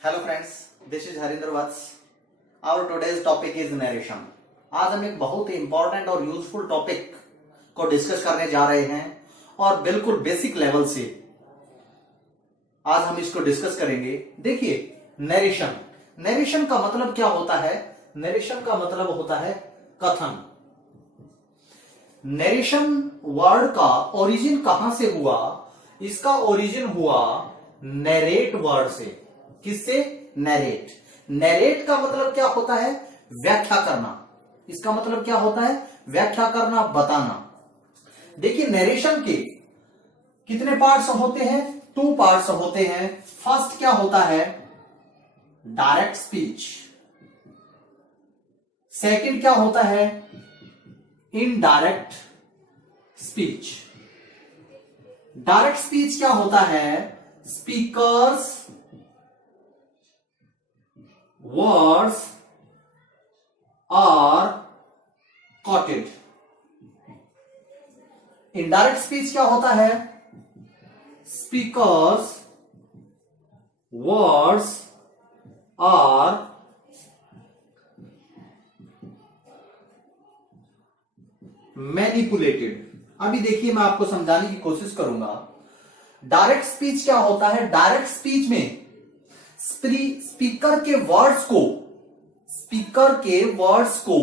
Hello friends, this is Harinder Vats. Our today's topic is narration. आज हम एक बहुत ही इंपॉर्टेंट और यूजफुल टॉपिक को डिस्कस करने जा रहे हैं और बिल्कुल बेसिक लेवल से आज हम इसको डिस्कस करेंगे। देखिए, नरेशन नरेशन का मतलब क्या होता है? नरेशन का मतलब होता है कथन। नरेशन वर्ड का ओरिजिन कहां से हुआ? इसका ओरिजिन हुआ नरेट वर्ड से। किससे? नरेट। नरेट का मतलब क्या होता है? व्याख्या करना। इसका मतलब क्या होता है? व्याख्या करना, बताना। देखिए, नरेशन के कितने पार्ट्स होते हैं? 2 पार्ट्स होते हैं। फर्स्ट क्या होता है? Direct speech. सेकंड क्या होता है? Indirect speech. डायरेक्ट स्पीच क्या होता है? Speakers words are quoted। Indirect speech क्या होता है? Speakers words are manipulated. अभी देखिए, मैं आपको समझाने की कोशिश करूंगा। डायरेक्ट स्पीच क्या होता है? डायरेक्ट स्पीच में स्पीकर के वर्ड्स को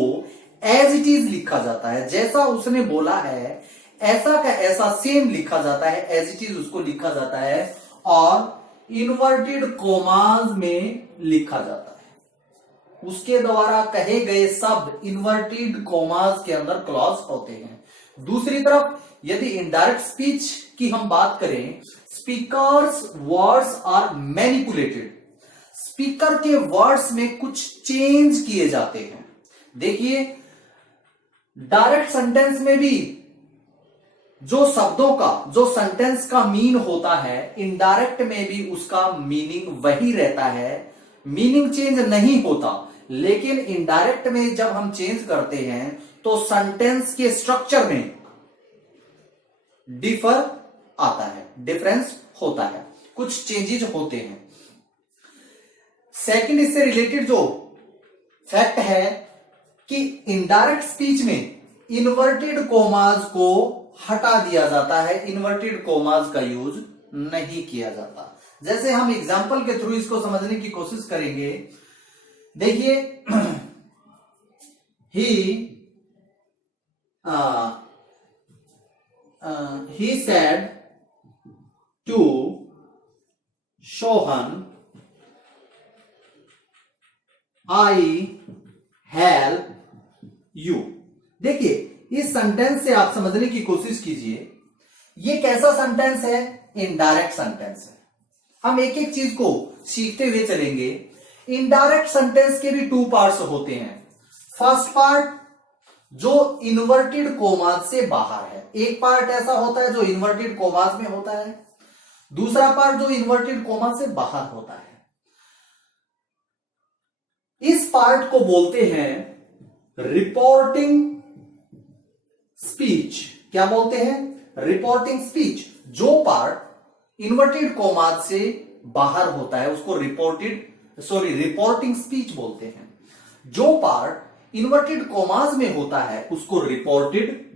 एज इट इज लिखा जाता है। जैसा उसने बोला है ऐसा का ऐसा सेम लिखा जाता है, एज इट इज उसको लिखा जाता है और इन्वर्टेड कोमास में लिखा जाता है। उसके द्वारा कहे गए शब्द इन्वर्टेड कोमास के अंदर क्लॉज होते हैं। दूसरी तरफ यदि इनडायरेक्ट स्पीच की हम बात करें, speakers words are manipulated. Speaker के वर्ड्स में कुछ चेंज किए जाते हैं। देखिए, डायरेक्ट सेंटेंस में भी जो शब्दों का, जो सेंटेंस का मीन होता है, इनडायरेक्ट में भी उसका मीनिंग वही रहता है। मीनिंग चेंज नहीं होता, लेकिन इनडायरेक्ट में जब हम चेंज करते हैं तो सेंटेंस के स्ट्रक्चर में डिफर आता है, डिफरेंस होता है, कुछ चेंजेस होते हैं। सेकंड, इससे रिलेटेड जो फैक्ट है कि इनडायरेक्ट स्पीच में इन्वर्टेड कोमास को हटा दिया जाता है, इन्वर्टेड कोमास का यूज नहीं किया जाता। जैसे हम एग्जाम्पल के थ्रू इसको समझने की कोशिश करेंगे। देखिए, he said to Shohan, I help you। देखिए, इस सेंटेंस से आप समझने की कोशिश कीजिए। ये कैसा सेंटेंस है? इनडायरेक्ट सेंटेंस है। हम एक एक चीज को सीखते हुए चलेंगे। इनडायरेक्ट सेंटेंस के भी 2 पार्ट्स होते हैं। फर्स्ट पार्ट जो इन्वर्टेड कोमास से बाहर है। एक पार्ट ऐसा होता है जो इन्वर्टेड कोमास में होता है, दूसरा पार्ट जो इन्वर्टेड कोमास से बाहर होता है। इस पार्ट को बोलते हैं रिपोर्टिंग स्पीच। क्या बोलते हैं? Reporting speech. जो पार्ट इन्वर्टेड कोमास से बाहर होता है उसको रिपोर्टिंग स्पीच बोलते हैं। जो पार्ट इन्वर्टेड कोमास में होता है उसको रिपोर्टेड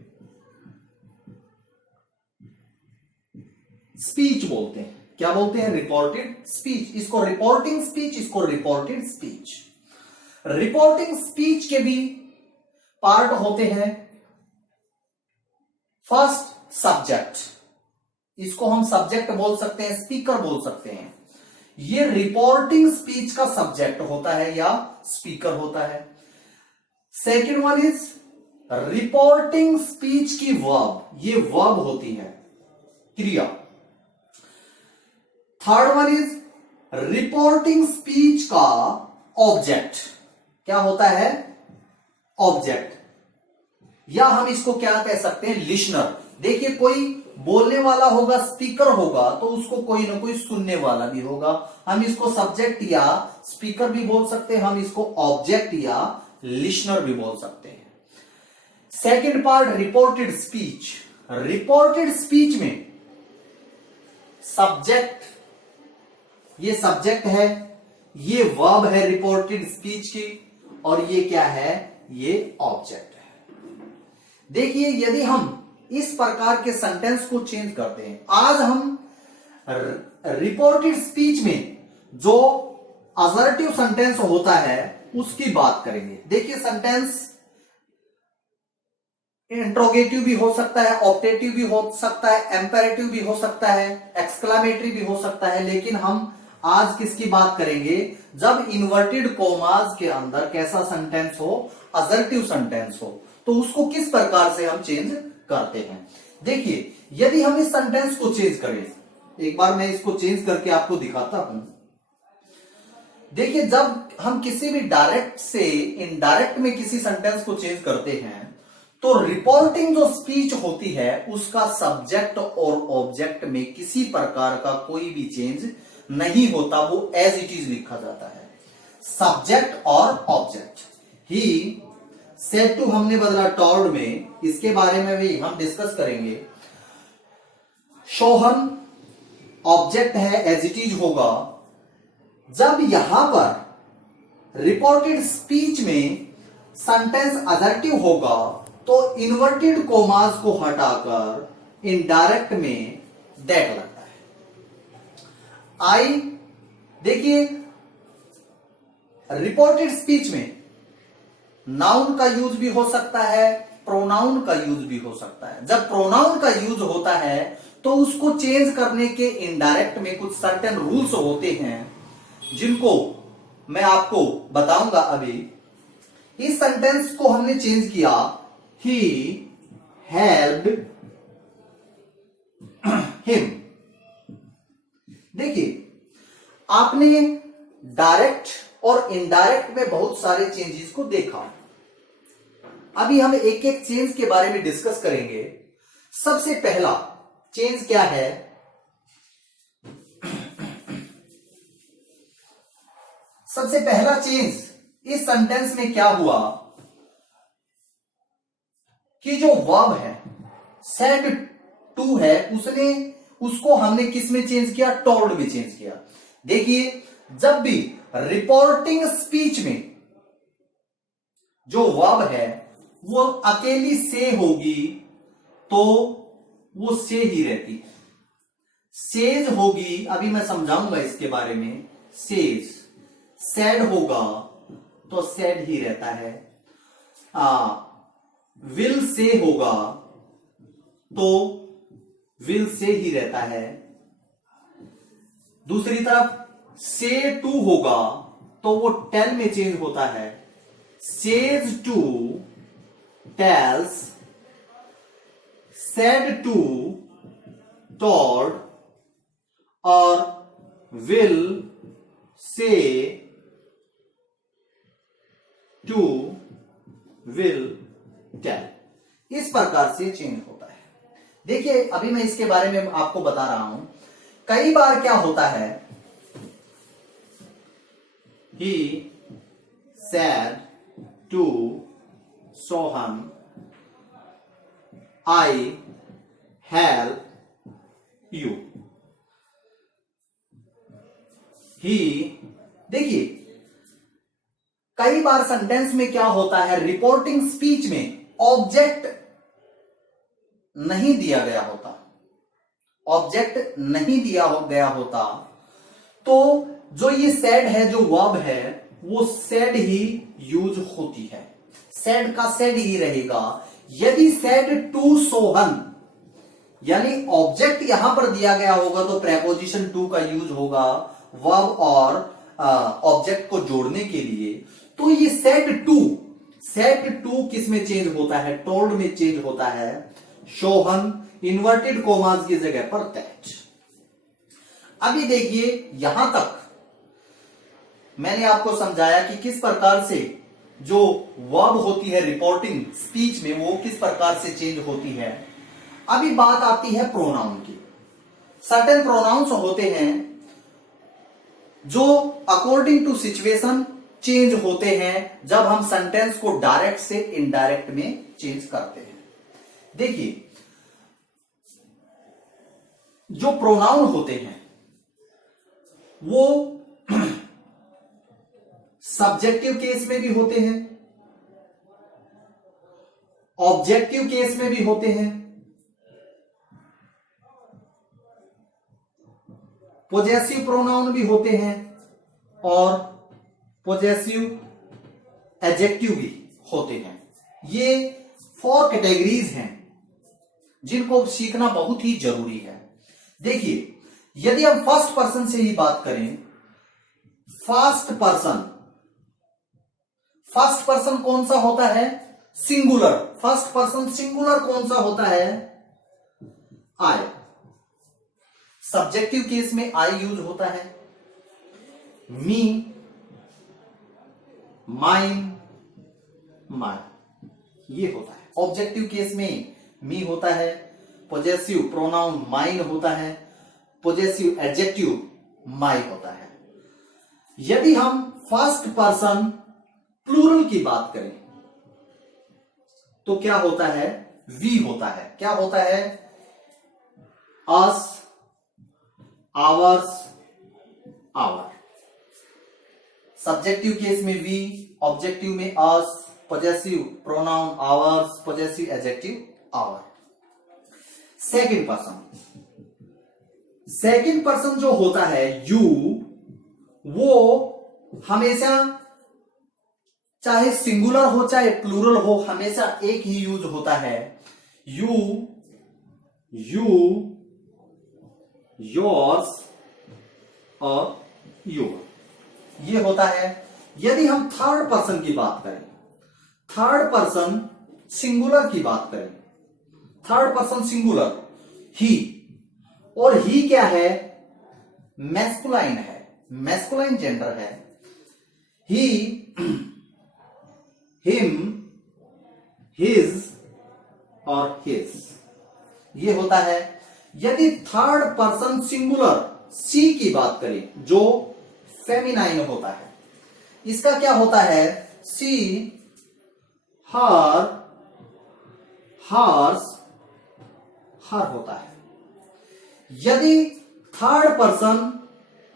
स्पीच बोलते हैं। क्या बोलते हैं? Reported speech. इसको रिपोर्टिंग स्पीच, इसको रिपोर्टेड स्पीच। रिपोर्टिंग स्पीच के भी पार्ट होते हैं। First, subject. इसको हम सब्जेक्ट बोल सकते हैं, स्पीकर बोल सकते हैं। ये रिपोर्टिंग स्पीच का सब्जेक्ट होता है या स्पीकर होता है। Second one is reporting speech की वर्ब। ये वर्ब होती है, क्रिया। Third one is reporting speech का ऑब्जेक्ट। क्या होता है? ऑब्जेक्ट। या हम इसको क्या कह सकते हैं? लिसनर। देखिए, कोई बोलने वाला होगा, स्पीकर होगा, तो उसको कोई ना कोई सुनने वाला भी होगा। हम इसको सब्जेक्ट या स्पीकर भी बोल सकते हैं, हम इसको ऑब्जेक्ट या लिसनर भी बोल सकते हैं। Second part, reported speech. Reported speech में सब्जेक्ट, ये सब्जेक्ट है, ये वर्ब है रिपोर्टेड स्पीच की, और ये क्या है, ये ऑब्जेक्ट है। देखिए यदि हम इस प्रकार के सेंटेंस को चेंज करते हैं, आज हम रिपोर्टेड स्पीच में जो असर्टिव सेंटेंस होता है उसकी बात करेंगे। देखिए सेंटेंस इंट्रोगेटिव भी हो सकता है, ऑप्टेटिव भी हो सकता है, एम्पेरेटिव भी हो सकता है, एक्सक्लामेटरी भी हो सकता है, लेकिन हम आज किसकी बात करेंगे, जब इन्वर्टेड कोमास के अंदर कैसा सेंटेंस हो, असर्टिव सेंटेंस हो, तो उसको किस प्रकार से हम चेंज करते हैं। देखिए यदि हम इस सेंटेंस को चेंज करें, एक बार मैं इसको चेंज करके आपको दिखाता हूं। देखिए जब हम किसी भी डायरेक्ट से इनडायरेक्ट में किसी सेंटेंस को चेंज करते हैं, तो रिपोर्टिंग जो स्पीच होती है उसका सब्जेक्ट और ऑब्जेक्ट में किसी प्रकार का कोई भी चेंज नहीं होता, वो एज इट इज लिखा जाता है। सब्जेक्ट और ऑब्जेक्ट ही सेड टू हमने बदला टॉल्ड में, इसके बारे में भी हम डिस्कस करेंगे। शोहन ऑब्जेक्ट है, एज इट इज होगा। जब यहां पर रिपोर्टेड स्पीच में सेंटेंस असर्टिव होगा तो इन्वर्टेड कोमास को हटाकर इनडायरेक्ट में दैट लगता है। आई देखिए रिपोर्टेड स्पीच में नाउन का यूज भी हो सकता है, प्रोनाउन का यूज भी हो सकता है। जब प्रोनाउन का यूज होता है तो उसको चेंज करने के इनडायरेक्ट में कुछ सर्टेन रूल्स होते हैं, जिनको मैं आपको बताऊंगा अभी। इस सेंटेंस को हमने चेंज किया, ही हेल्प्ड हिम। देखिए आपने डायरेक्ट और इनडायरेक्ट में बहुत सारे चेंजेस को देखा। अभी हम एक एक चेंज के बारे में डिस्कस करेंगे। सबसे पहला चेंज क्या है, सबसे पहला चेंज इस सेंटेंस में क्या हुआ कि जो वर्ब है सेड टू है, उसको हमने किस में चेंज किया, टोल्ड में चेंज किया। देखिए जब भी रिपोर्टिंग स्पीच में जो वर्ब है वो अकेली से होगी तो वो से ही रहती। सेज होगी, अभी मैं समझाऊंगा इसके बारे में। सेज, सैड होगा तो सैड ही रहता है। विल से होगा तो विल से ही रहता है। दूसरी तरफ से टू होगा तो वो टेल में चेंज होता है। Says to, tells, said to, told, और will say to will tell. इस प्रकार से चेंज होता है। देखिए अभी मैं इसके बारे में आपको बता रहा हूं। कई बार क्या होता है, he said to Sohan I help you. He, देखिए कई बार सेंटेंस में क्या होता है, रिपोर्टिंग स्पीच में ऑब्जेक्ट नहीं दिया गया होता, ऑब्जेक्ट नहीं दिया गया होता, तो जो ये सेड है, जो वर्ब है, वो सेड ही यूज होती है। सेड का सेड ही रहेगा। यदि सेड टू सोहन यानी ऑब्जेक्ट यहां पर दिया गया होगा तो प्रेपोजिशन टू का यूज होगा वर्ब और ऑब्जेक्ट को जोड़ने के लिए। तो ये सेड टू किस में चेंज होता है, टोल्ड में चेंज होता है। शोहन इन्वर्टेड कोमास की जगह पर दैट। अभी देखिए यहां तक मैंने आपको समझाया कि किस प्रकार से जो वर्ब होती है रिपोर्टिंग स्पीच में वो किस प्रकार से चेंज होती है। अभी बात आती है प्रोनाउन की। सर्टेन प्रोनाउंस होते हैं जो अकॉर्डिंग टू सिचुएशन चेंज होते हैं जब हम सेंटेंस को डायरेक्ट से इनडायरेक्ट में चेंज करते हैं। देखिए जो प्रोनाउन होते हैं वो सब्जेक्टिव केस में भी होते हैं, ऑब्जेक्टिव केस में भी होते हैं, पोजेसिव प्रोनाउन भी होते हैं और पोजेसिव एडजेक्टिव भी होते हैं। ये 4 कैटेगरीज हैं जिनको सीखना बहुत ही जरूरी है। देखिए, यदि हम फर्स्ट पर्सन से ही बात करें, फर्स्ट पर्सन कौन सा होता है? सिंगुलर। फर्स्ट पर्सन सिंगुलर कौन सा होता है? आई। सब्जेक्टिव केस में आई यूज होता है। मी, माइन, माय, ये होता है। ऑब्जेक्टिव केस में मी होता है, पोजेसिव प्रोनाउन माइन होता है, पोजेसिव एडजेक्टिव माय होता है। यदि हम फर्स्ट पर्सन प्लूरल की बात करें तो क्या होता है? वी होता है। क्या होता है? Us, ours, our. Subjective case में वी, ऑब्जेक्टिव में us, possessive pronoun ours, possessive adjective our. Second person जो होता है यू, वो हमेशा चाहे सिंगुलर हो चाहे प्लूरल हो, हमेशा एक ही यूज होता है। यू, योर्स और योर, ये होता है। यदि हम थर्ड पर्सन की बात करें, थर्ड पर्सन सिंगुलर की बात करें, थर्ड पर्सन सिंगुलर ही, और ही क्या है? मैस्कुलाइन है, मैस्कुलाइन जेंडर है। ही, हिम, हिज और हिज, ये होता है। यदि थर्ड पर्सन सिंगुलर सी की बात करें, जो फेमिनाइन होता है, इसका क्या होता है? सी, हर, हर्स, हर होता है। यदि थर्ड पर्सन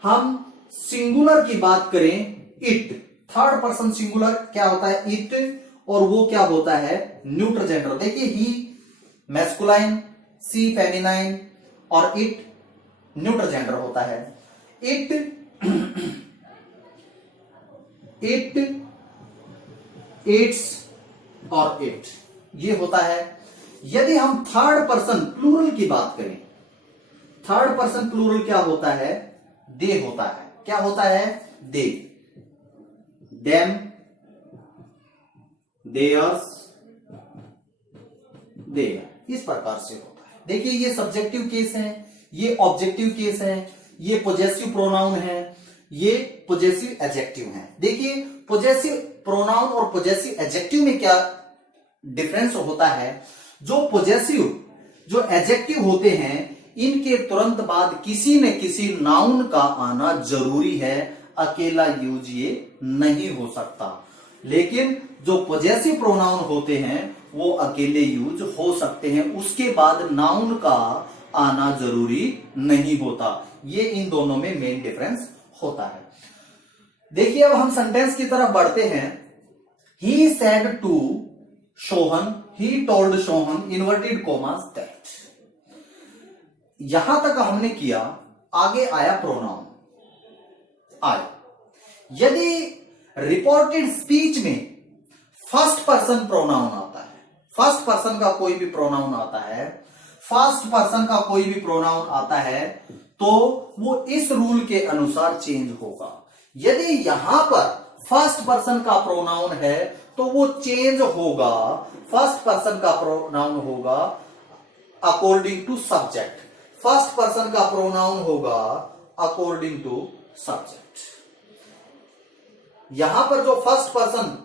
हम सिंगुलर की बात करें, इट, थर्ड पर्सन सिंगुलर क्या होता है? इट, और वो क्या होता है? Neutral gender. देखिए, ही मैस्कुलाइन, सी फेमिनाइन और इट न्यूट्रल जेंडर होता है। इट, इट्स और इट, ये होता है। यदि हम थर्ड पर्सन प्लूरल की बात करें, थर्ड पर्सन प्लूरल क्या होता है? दे होता है। क्या होता है? दे, देम, देयर्स, देयर, इस प्रकार से होता है। देखिए, ये सब्जेक्टिव केस है, ये ऑब्जेक्टिव केस है, ये पोजेसिव प्रोनाउन है, ये पोजेसिव एडजेक्टिव है। देखिए, पोजेसिव प्रोनाउन और पोजेसिव एडजेक्टिव में क्या डिफरेंस होता है? जो पोजेसिव, जो एडजेक्टिव होते हैं, इनके तुरंत बाद किसी न किसी नाउन का आना जरूरी है, अकेला यूज ये नहीं हो सकता। लेकिन जो पोजेसिव प्रोनाउन होते हैं वो अकेले यूज हो सकते हैं, उसके बाद नाउन का आना जरूरी नहीं होता। ये इन दोनों में मेन डिफरेंस होता है। देखिए, अब हम सेंटेंस की तरफ बढ़ते हैं। He said to Shohan, he told Shohan, inverted commas that. यहां तक हमने किया, आगे आया प्रोनाउन आई। यदि रिपोर्टेड स्पीच में फर्स्ट पर्सन प्रोनाउन आता है, फर्स्ट पर्सन का कोई भी प्रोनाउन आता है, फर्स्ट पर्सन का कोई भी प्रोनाउन आता है, तो वो इस रूल के अनुसार चेंज होगा। यदि यहां पर फर्स्ट पर्सन का प्रोनाउन है तो वो चेंज होगा, फर्स्ट पर्सन का प्रोनाउन होगा according to subject, first person का प्रोनाउन होगा अकॉर्डिंग टू सब्जेक्ट। यहां पर जो फर्स्ट पर्सन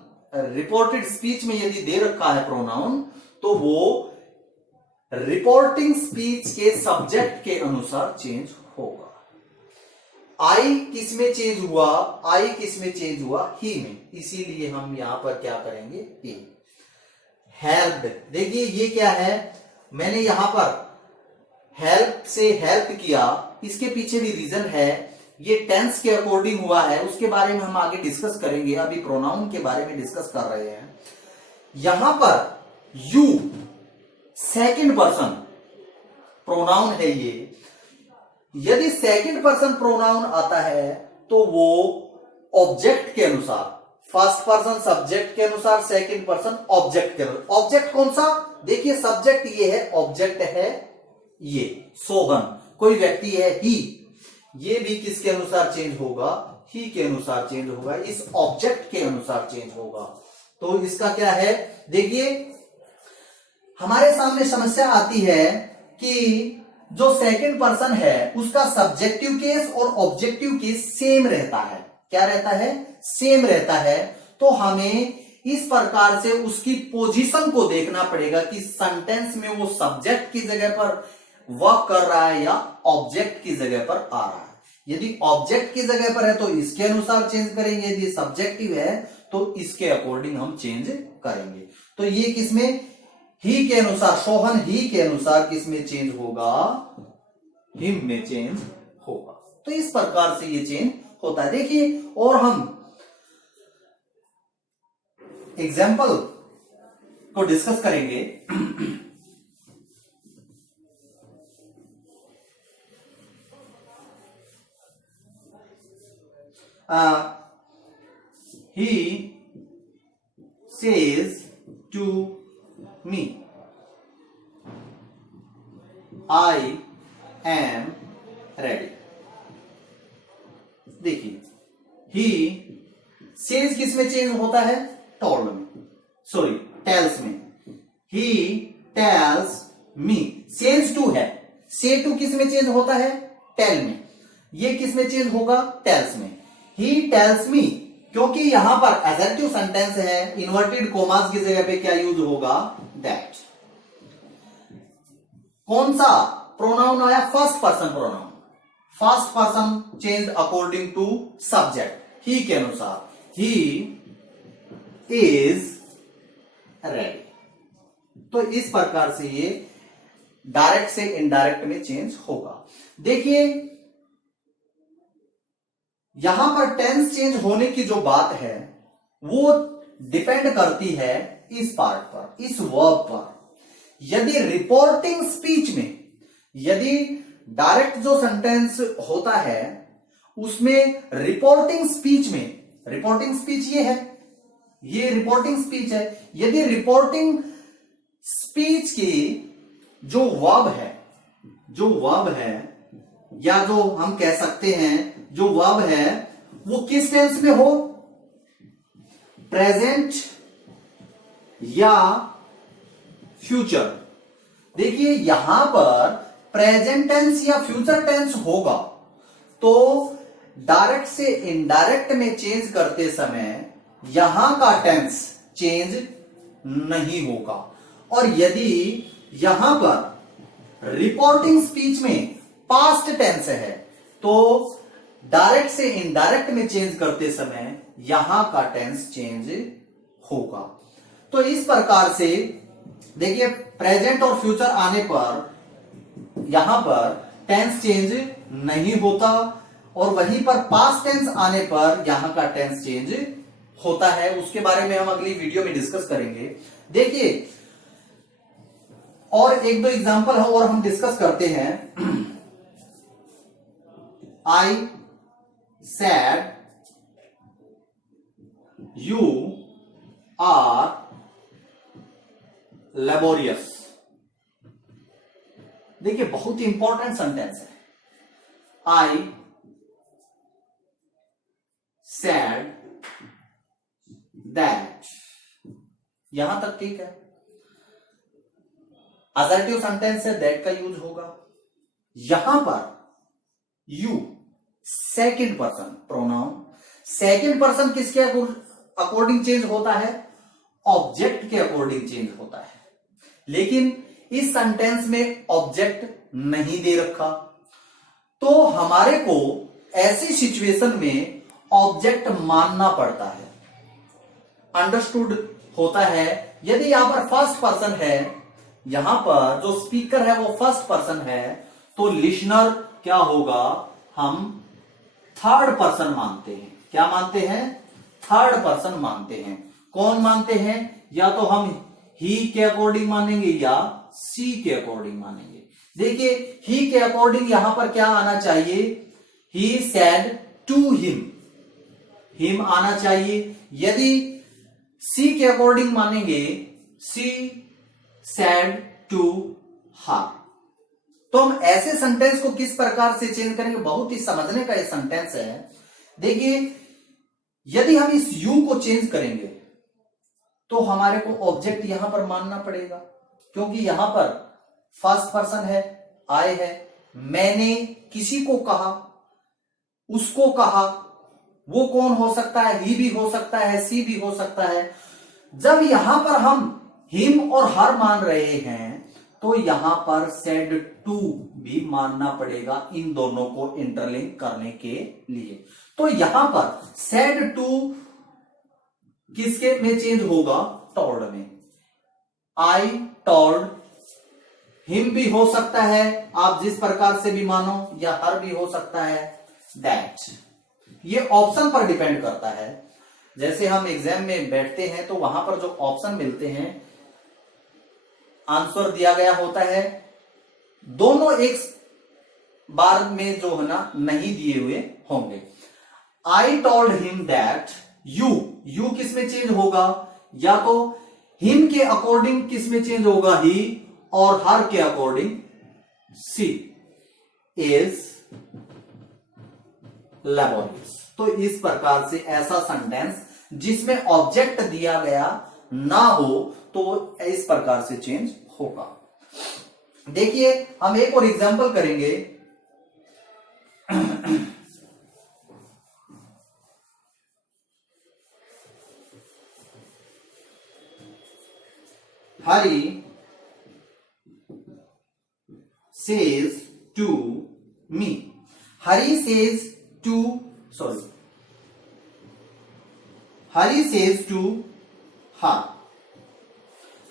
रिपोर्टेड स्पीच में यदि दे रखा है प्रोनाउन, तो वो रिपोर्टिंग स्पीच के सब्जेक्ट के अनुसार चेंज होगा। आई किस में चेंज हुआ? आई किस में चेंज हुआ? ही में। इसीलिए हम यहां पर क्या करेंगे? ही। हेल्प, देखिए ये क्या है, मैंने यहां पर हेल्प से हेल्प किया, इसके पीछे भी रीजन है। ये टेंस के अकॉर्डिंग हुआ है, उसके बारे में हम आगे डिस्कस करेंगे। अभी प्रोनाउन के बारे में डिस्कस कर रहे हैं। यहां पर यू सेकंड पर्सन प्रोनाउन है ये। यदि सेकंड पर्सन प्रोनाउन आता है तो वो ऑब्जेक्ट के अनुसार, फर्स्ट पर्सन सब्जेक्ट के अनुसार, सेकंड पर्सन ऑब्जेक्ट के अनुसार। ऑब्जेक्ट कौन सा? देखिए सब्जेक्ट ये है, ऑब्जेक्ट है ये सोहन, कोई व्यक्ति है ही, ये भी किसके अनुसार चेंज होगा? ही के अनुसार चेंज होगा, इस ऑब्जेक्ट के अनुसार चेंज होगा। तो इसका क्या है? देखिए हमारे सामने समस्या आती है कि जो सेकंड पर्सन है उसका सब्जेक्टिव केस और ऑब्जेक्टिव केस सेम रहता है। क्या रहता है? सेम रहता है। तो हमें इस प्रकार से उसकी पोजीशन को देखना पड़ेगा कि सेंटेंस में वो सब्जेक्ट की जगह पर वर्क कर रहा है या ऑब्जेक्ट की जगह पर आ रहा है। यदि ऑब्जेक्ट की जगह पर है तो इसके अनुसार चेंज करेंगे, यदि सब्जेक्टिव है तो इसके अकॉर्डिंग हम चेंज करेंगे। तो ये किसमें? ही के अनुसार, सोहन ही के अनुसार किसमें चेंज होगा? हिम में चेंज होगा। तो इस प्रकार से ये चेंज होता है। देखिए और हम एग्जाम्पल को डिस्कस करेंगे। He says to me, I am ready. देखिए he says किस में चेंज होता है? told में, सॉरी tells में। he tells me, says to है, say to किस में चेंज होता है? tell में। ये किस में चेंज होगा? tells में। he tells me, क्योंकि यहां पर एसर्टिव सेंटेंस है, इन्वर्टेड कोमास की जगह पे क्या यूज होगा? दैट। कौन सा प्रोनाउन आया? First person pronoun. First person change according to subject, he के अनुसार। He is ready. तो इस प्रकार से ये डायरेक्ट से इनडायरेक्ट में चेंज होगा। देखिए यहां पर टेंस चेंज होने की जो बात है वो डिपेंड करती है इस पार्ट पर, इस वर्ब पर। यदि रिपोर्टिंग स्पीच में, यदि डायरेक्ट जो सेंटेंस होता है उसमें रिपोर्टिंग स्पीच में, रिपोर्टिंग स्पीच ये है, ये रिपोर्टिंग स्पीच है। यदि रिपोर्टिंग स्पीच की जो वर्ब है, जो वर्ब है या जो हम कह सकते हैं जो वर्ब है वो किस टेंस में हो? प्रेजेंट या फ्यूचर। देखिए यहां पर प्रेजेंट टेंस या फ्यूचर टेंस होगा तो डायरेक्ट से इनडायरेक्ट में चेंज करते समय यहां का टेंस चेंज नहीं होगा। और यदि यहां पर रिपोर्टिंग स्पीच में पास्ट टेंस है तो डायरेक्ट से इनडायरेक्ट में चेंज करते समय यहां का टेंस चेंज होगा। तो इस प्रकार से देखिए प्रेजेंट और फ्यूचर आने पर यहां पर टेंस चेंज नहीं होता और वहीं पर पास्ट टेंस आने पर यहां का टेंस चेंज होता है। उसके बारे में हम अगली वीडियो में डिस्कस करेंगे। देखिए और एक दो एग्जांपल है और हम डिस्कस करते हैं। I said you are laborious। देखिए बहुत ही इंपॉर्टेंट सेंटेंस है। I said that, यहां तक ठीक है। असर्टिव सेंटेंस है, दैट का यूज होगा। यहां पर you second person pronoun, second person किसके अकॉर्डिंग चेंज होता है? ऑब्जेक्ट के अकॉर्डिंग चेंज होता है। लेकिन इस सेंटेंस में ऑब्जेक्ट नहीं दे रखा तो हमारे को ऐसी सिचुएशन में ऑब्जेक्ट मानना पड़ता है। अंडरस्टूड होता है। यदि यहां पर फर्स्ट पर्सन है, यहां पर जो स्पीकर है वो फर्स्ट पर्सन है तो लिसनर क्या होगा? हम थर्ड पर्सन मानते हैं। क्या मानते हैं? थर्ड पर्सन मानते हैं। कौन मानते हैं? या तो हम ही के अकॉर्डिंग मानेंगे या सी के अकॉर्डिंग मानेंगे। देखिए ही के अकॉर्डिंग यहां पर क्या आना चाहिए? ही सेड टू हिम आना चाहिए। यदि सी के अकॉर्डिंग मानेंगे सी सेड टू हर। तो हम ऐसे सेंटेंस को किस प्रकार से चेंज करेंगे? बहुत ही समझने का ये सेंटेंस है। देखिए यदि हम इस यू को चेंज करेंगे तो हमारे को ऑब्जेक्ट यहां पर मानना पड़ेगा, क्योंकि यहां पर फर्स्ट पर्सन है, आई है। मैंने किसी को कहा, उसको कहा, वो कौन हो सकता है? ही भी हो सकता है, सी भी हो सकता है। जब यहां पर हम हिम और हर मान रहे हैं तो यहां पर सेड टू भी मानना पड़ेगा इन दोनों को इंटरलिंक करने के लिए। तो यहां पर सेड टू किसके में चेंज होगा? टोल्ड में। आई टोल्ड, हिम भी हो सकता है आप जिस प्रकार से भी मानो, या हर भी हो सकता है, दैट। ये ऑप्शन पर डिपेंड करता है। जैसे हम एग्जाम में बैठते हैं तो वहां पर जो ऑप्शन मिलते हैं, आंसर दिया गया होता है, दोनों एक बार में जो है ना नहीं दिए हुए होंगे। I told him that, you किस में चेंज होगा? या तो हिम के अकॉर्डिंग किस में चेंज होगा? ही, और हर के अकॉर्डिंग सी इज लेबोरियस। तो इस प्रकार से ऐसा सेंटेंस जिसमें ऑब्जेक्ट दिया गया ना हो तो इस प्रकार से चेंज होगा। देखिए हम एक और एग्जांपल करेंगे। हरी says to me. Hari says to her.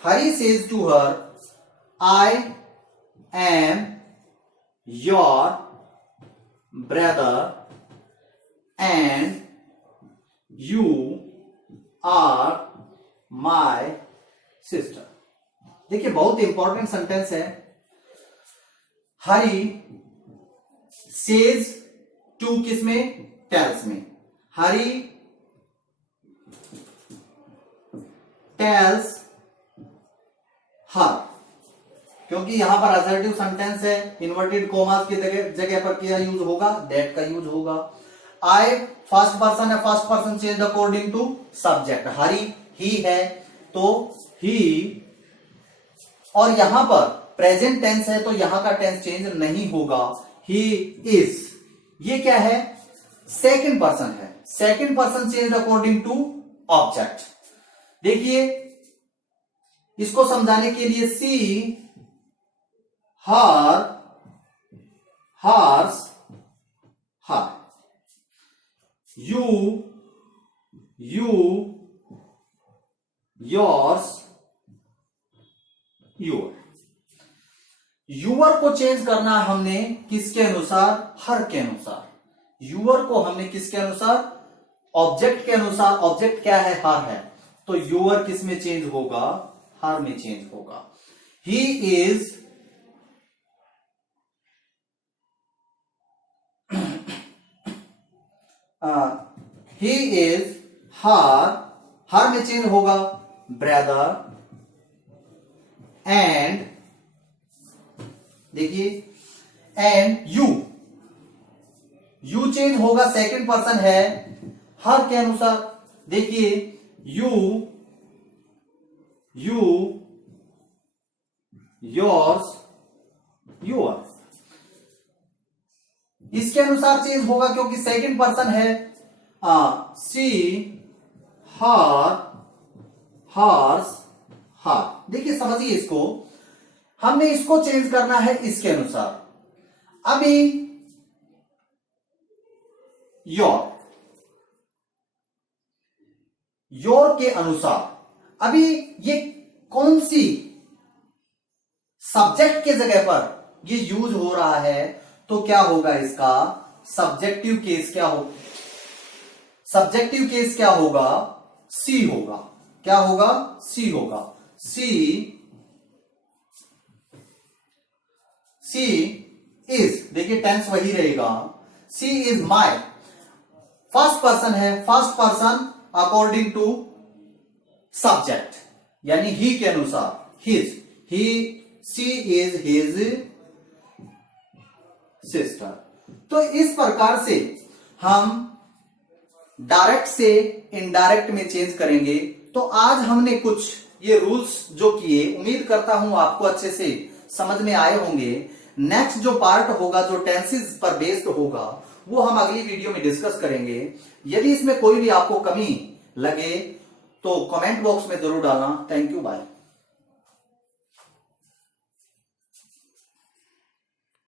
Hari says to her, I am your brother and you are my sister. देखिए बहुत इंपॉर्टेंट सेंटेंस है। हरी सेज टू किस में? टेल्स में। हरी टेल्स हर, क्योंकि यहां पर असर्टिव सेंटेंस है, इन्वर्टेड कोमास की जगह पर क्या यूज होगा? दैट का यूज होगा। आई फर्स्ट पर्सन है, first person change according to subject. Hari he है तो ही, और यहां पर प्रेजेंट टेंस है तो यहां का टेंस चेंज नहीं होगा। ही इज, ये क्या है? सेकंड पर्सन है। Second person change according to object. देखिए इसको समझाने के लिए she, her, hers, her, you, yours, your. Your को चेंज करना हमने किसके अनुसार? हर के अनुसार। यूअर को हमने किसके अनुसार? ऑब्जेक्ट के अनुसार। ऑब्जेक्ट क्या है? हर है। तो यूअर किस में चेंज होगा? हर में चेंज होगा। ही इज ही इज हर में चेंज होगा ब्रदर एंड, देखिए एंड यू चेंज होगा, सेकंड पर्सन है हर के अनुसार। देखिए यू, योर्स, योर, इसके अनुसार चेंज होगा क्योंकि सेकंड पर्सन है। सी, हर, हर्स, हर। देखिए समझिए इसको, हमने इसको चेंज करना है इसके अनुसार। अभी योर के अनुसार, अभी ये कौन सी सब्जेक्ट के जगह पर ये यूज हो रहा है, तो क्या होगा इसका? सब्जेक्टिव केस क्या हो, सब्जेक्टिव केस क्या होगा, सी होगा। क्या होगा, सी होगा। सी इज, देखिए टेंस वही रहेगा, she is my, first person है, first person according to subject, यानी ही के अनुसार, his, he, she is his sister. तो इस प्रकार से हम डायरेक्ट से इनडायरेक्ट में चेंज करेंगे। तो आज हमने कुछ ये रूल्स जो किए, उम्मीद करता हूं आपको अच्छे से समझ में आए होंगे। नेक्स्ट जो पार्ट होगा, जो टेंसेस पर बेस्ड होगा, वो हम अगली वीडियो में डिस्कस करेंगे। यदि इसमें कोई भी आपको कमी लगे तो कमेंट बॉक्स में जरूर डालना। Thank you, bye.